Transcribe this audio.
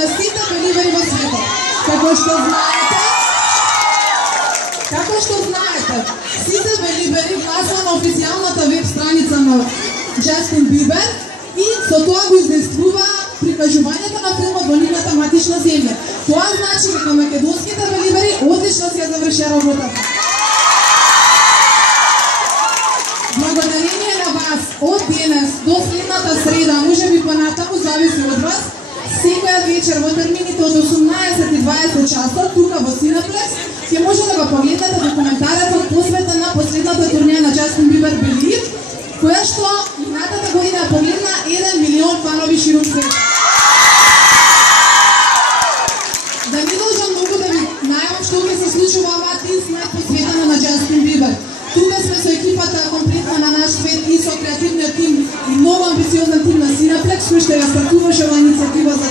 на сите белибери во светот. Како што знаете, сите белибери гласува на официјалната веб страница на Джастин Бибер и со тоа го изнеструва прикажувањето на филмот во нивната матична земја. Тоа значи дека македонските белибери одлично си ја заврши работата. Благодарение на вас, од денес до следната среда, можеби понатаму, зависи од вас, секоја вечер во термините од 18:20 часот, тука во Cineplex, ќе може да го погледнете документарецот посветен на последната турнеја на Джастин Бибер Believe, која што минатата година погледна 1 милион фанови ширум света. Да не должам многу да ви најавам што ќе се случува оваа Teens Night посветена на Джастин Бибер. Тука сме со екипата комплетна на наш свет и со креативниот тим и многу амбициозен тим на Cineplex, кој што ја стартуваше оваа иницијатива за